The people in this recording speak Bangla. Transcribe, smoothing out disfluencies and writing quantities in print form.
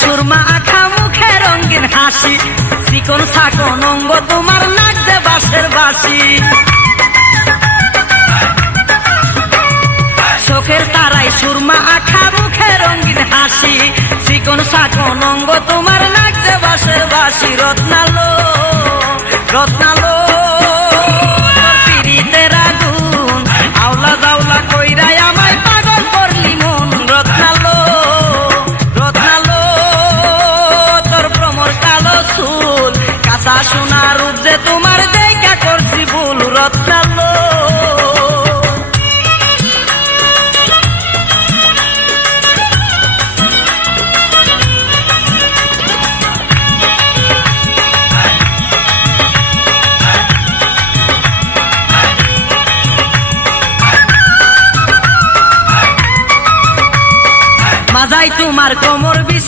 সুরমা আখা মুখে রঙিন হাসি, চিকন সাকন অঙ্গ তোমার নাচছে বাঁশের বাঁশি। চোখের তারাই সুরমা আখা মুখে রঙিন হাসি, চিকন সাকন অঙ্গ তোমার নাচছে বাঁশের বাঁশি। রত্নালো রত্নালো তোর পিরিতের আগুন, আওলা জাওলা কইরাই আমায় পাগল করলি মন। রত্নালো রত্নালো তোর ভ্রমর কালো চুল, কাঁচা সোনা রূপ যে তোমার দেখা করছি ভুল। রত্নালো মাজাই তোমার কোমর বিষ